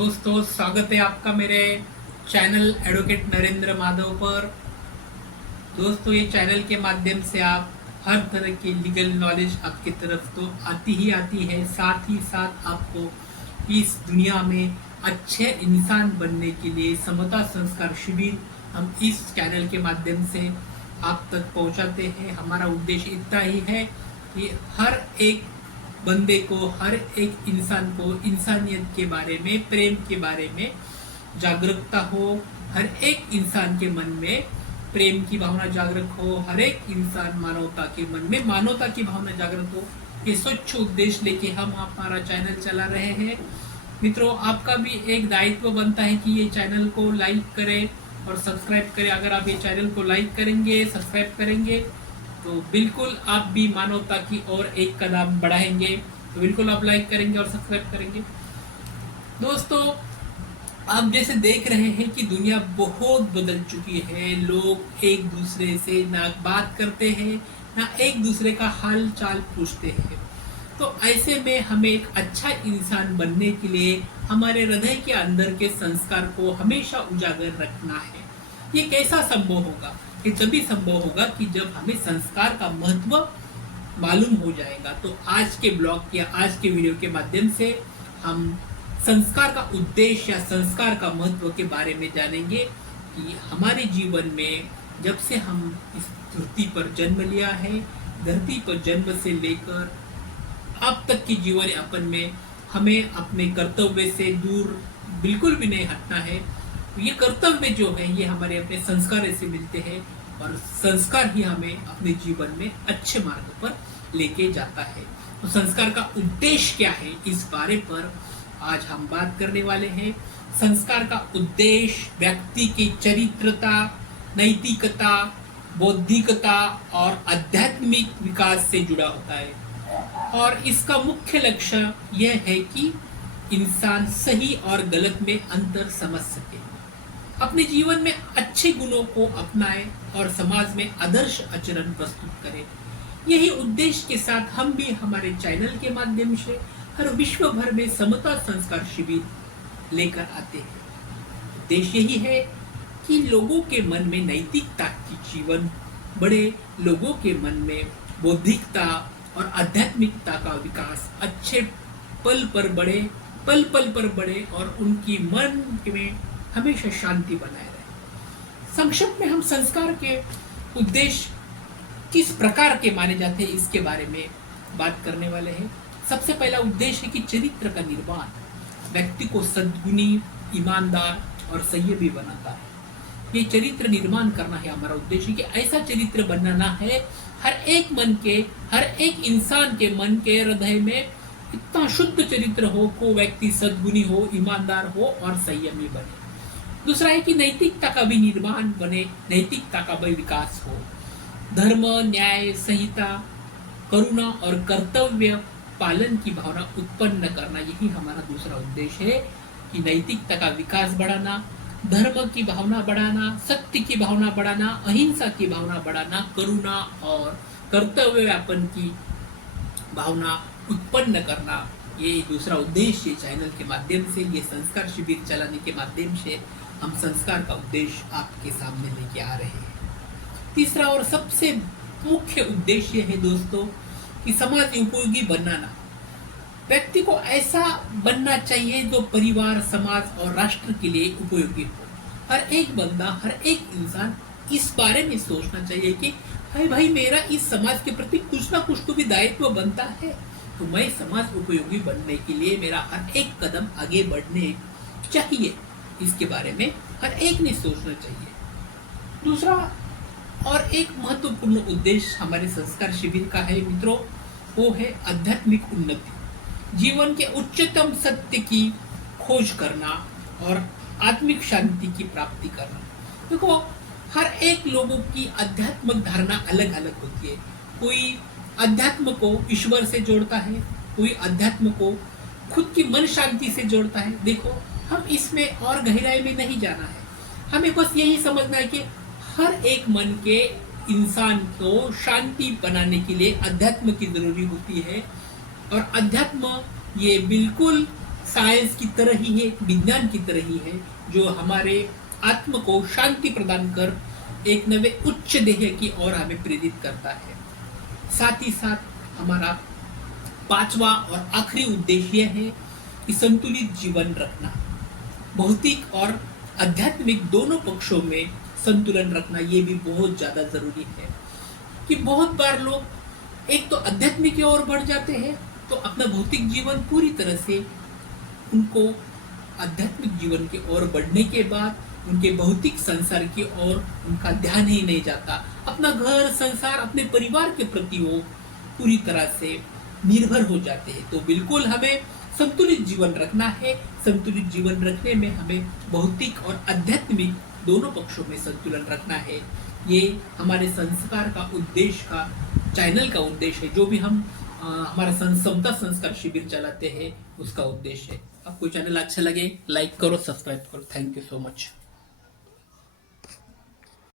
दोस्तों, स्वागत है आपका मेरे चैनल एडवोकेट नरेंद्र माधव पर। दोस्तों, ये चैनल के माध्यम से आप हर तरह की लीगल नॉलेज आपकी तरफ तो आती ही आती है, साथ ही साथ आपको इस दुनिया में अच्छे इंसान बनने के लिए समता संस्कार शिविर हम इस चैनल के माध्यम से आप तक पहुंचाते हैं। हमारा उद्देश्य इतना ही है कि हर एक बंदे को, हर एक इंसान को इंसानियत के बारे में, प्रेम के बारे में जागरूकता हो, हर एक इंसान के मन में प्रेम की भावना जागरूक हो, हर एक इंसान मानवता के मन में मानवता की भावना जागरूक हो। ये स्वच्छ उद्देश्य लेके हम हमारा चैनल चला रहे हैं। मित्रों, आपका भी एक दायित्व बनता है कि ये चैनल को लाइक करें और सब्सक्राइब करें। अगर आप ये चैनल को लाइक करेंगे, सब्सक्राइब करेंगे तो बिल्कुल आप भी मानवता की ओर एक कदम बढ़ाएंगे। तो बिल्कुल आप लाइक करेंगे और सब्सक्राइब करेंगे। दोस्तों, आप जैसे देख रहे हैं कि दुनिया बहुत बदल चुकी है। लोग एक दूसरे से ना बात करते हैं, ना एक दूसरे का हाल चाल पूछते हैं। तो ऐसे में हमें एक अच्छा इंसान बनने के लिए हमारे हृदय के अंदर के संस्कार को हमेशा उजागर रखना है। ये कैसा संभव होगा? ये तभी संभव होगा कि जब हमें संस्कार का महत्व मालूम हो जाएगा। तो आज के ब्लॉग या आज के वीडियो के माध्यम से हम संस्कार का उद्देश्य या संस्कार का महत्व के बारे में जानेंगे कि हमारे जीवन में जब से हम इस धरती पर जन्म लिया है, धरती पर जन्म से लेकर अब तक की जीवन यापन में हमें अपने कर्तव्य से दूर बिल्कुल भी नहीं हटना है। ये कर्तव्य जो है ये हमारे अपने संस्कार से मिलते हैं और संस्कार ही हमें अपने जीवन में अच्छे मार्ग पर लेके जाता है। तो संस्कार का उद्देश्य क्या है, इस बारे पर आज हम बात करने वाले हैं। संस्कार का उद्देश्य व्यक्ति की चरित्रता, नैतिकता, बौद्धिकता और आध्यात्मिक विकास से जुड़ा होता है और इसका मुख्य लक्ष्य यह है कि इंसान सही और गलत में अंतर समझ सके, अपने जीवन में अच्छे गुणों को अपनाए और समाज में आदर्श आचरण प्रस्तुत करे। यही उद्देश्य के साथ हम भी हमारे चैनल के माध्यम से हर विश्व भर में समता संस्कार शिविर लेकर आते हैं। उद्देश्य यही है कि लोगों के मन में नैतिकता की जीवन बढ़े, लोगों के मन में बौद्धिकता और आध्यात्मिकता का विकास अच्छे पल पल पर बढ़े और उनकी मन में हमेशा शांति बनाए रहे। संक्षिप्त में हम संस्कार के उद्देश्य किस प्रकार के माने जाते हैं इसके बारे में बात करने वाले हैं। सबसे पहला उद्देश्य है कि चरित्र का निर्माण व्यक्ति को सद्गुणी, ईमानदार और संयमी बनाता है। ये चरित्र निर्माण करना है हमारा उद्देश्य कि ऐसा चरित्र बनाना है हर एक मन के, हर एक इंसान के मन के हृदय में इतना शुद्ध चरित्र हो को व्यक्ति सद्गुणी हो, ईमानदार हो और संयमी बने। दूसरा है कि नैतिकता का भी निर्माण बने, नैतिकता का भी विकास हो। धर्म, न्याय, संहिता, करुणा और कर्तव्य पालन की भावना उत्पन्न करना, यही हमारा दूसरा उद्देश्य है कि नैतिकता का विकास बढ़ाना, धर्म की भावना बढ़ाना, सत्य की भावना बढ़ाना, अहिंसा की भावना बढ़ाना, करुणा और कर्तव्य व्यापन की भावना उत्पन्न करना, ये दूसरा उद्देश्य चैनल के माध्यम से, ये संस्कार शिविर चलाने के माध्यम से हम संस्कार का उद्देश्य आपके सामने लेके आ रहे हैं। तीसरा और सबसे मुख्य उद्देश्य है दोस्तों कि समाज उपयोगी बनाना। व्यक्ति को ऐसा बनना चाहिए जो परिवार, समाज और राष्ट्र के लिए उपयोगी हो। हर एक बंदा, हर एक इंसान इस बारे में सोचना चाहिए कि हाय भाई, मेरा इस समाज के प्रति कुछ ना कुछ तो भी दायित्व बनता है, तो मैं समाज उपयोगी बनने के लिए मेरा हर एक कदम आगे बढ़ने चाहिए। इसके बारे में हर एक ने सोचना चाहिए। दूसरा और एक महत्वपूर्ण उद्देश्य हमारे संस्कार शिविर का है मित्रों, वो है आध्यात्मिक उन्नति। जीवन के उच्चतम सत्य की खोज करना और आत्मिक शांति की प्राप्ति करना। देखो, हर एक लोगों की आध्यात्मिक धारणा अलग अलग होती है। कोई अध्यात्म को ईश्वर से जोड़ता है, कोई अध्यात्म को खुद की मन शांति से जोड़ता है। देखो, हम इसमें और गहराई में नहीं जाना है, हमें बस यही समझना है कि हर एक मन के इंसान को शांति बनाने के लिए अध्यात्म की जरूरी होती है और अध्यात्म ये बिल्कुल साइंस की तरह ही है, विज्ञान की तरह ही है, जो हमारे आत्म को शांति प्रदान कर एक नवे उच्च ध्येय की ओर हमें प्रेरित करता है। साथ ही साथ हमारा पांचवा और आखिरी उद्देश्य है कि संतुलित जीवन रखना। भौतिक और आध्यात्मिक दोनों पक्षों में संतुलन रखना ये भी बहुत ज्यादा जरूरी है। कि बहुत बार लोग एक तो आध्यात्मिक की ओर बढ़ जाते हैं, तो अपना भौतिक जीवन पूरी तरह से उनको आध्यात्मिक जीवन की ओर बढ़ने के बाद उनके भौतिक संसार की ओर उनका ध्यान ही नहीं जाता। अपना घर संसार अपने परिवार के प्रति वो पूरी तरह से निर्भर हो जाते हैं। तो बिल्कुल हमें संतुलित जीवन रखना है। संतुलित जीवन रखने में हमें भौतिक और आध्यात्मिक दोनों पक्षों में संतुलन रखना है। ये हमारे संस्कार का उद्देश्य का चैनल का उद्देश्य है। जो भी हम हमारा समता संस्कार शिविर चलाते हैं उसका उद्देश्य है। आपको चैनल अच्छा लगे लाइक करो, सब्सक्राइब करो। Thank you so much.